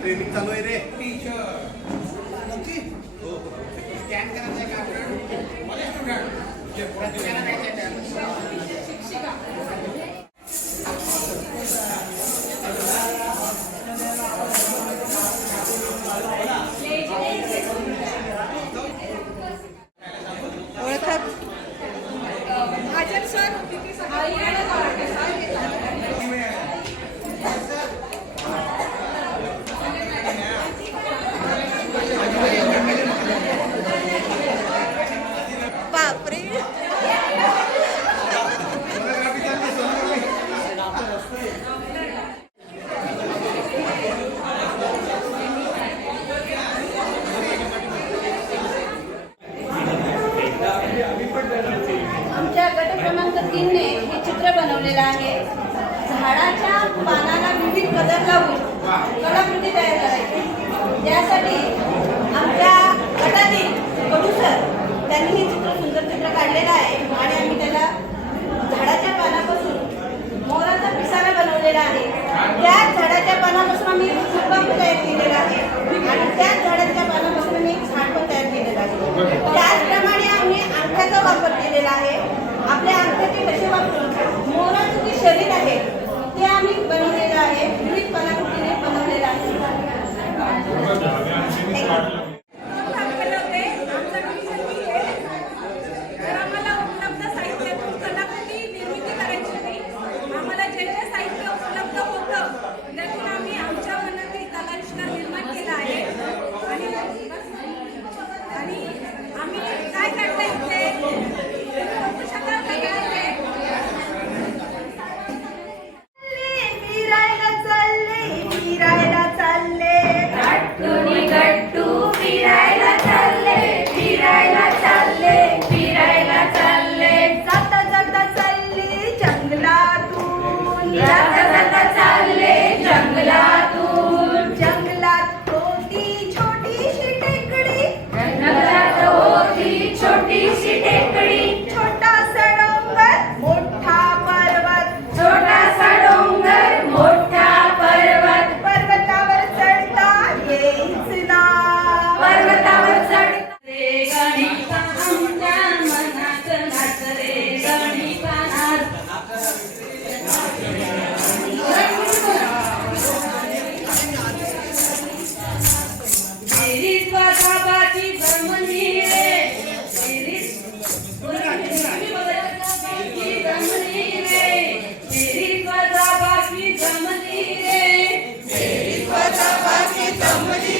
Training चालू आहे रे. आमच्या गट क्रमांक 3 ने हे चित्र बनवलेलं आहे. झाडाच्या पानाला विविध कलर लावून कलाकृती तयार करायची. त्यासाठी आमच्या गटातील कडू सर त्यांनी हे चित्र सुंदर चित्र काढलेलं आहे आणि आम्ही त्याला झाडाच्या पानापासून मोराचा पिसारा बनवलेला आहे. त्याच झाडाच्या पानापासून आम्ही फुलबांबू तयार केलेला आहे आणि त्याच झाडाच्या पानापासून आम्ही एक झाड पण तयार केलेलं आहे. त्याचप्रमाणे आम्ही अंगठ्याचा वापर केलेला आहे. आपल्या अंगठ्याचे कसे वापरून मोराचं जे शरीर आहे ते आम्ही बनवलेलं आहे. विविध कलाकृतीने बनवलेलं आहे. Somebody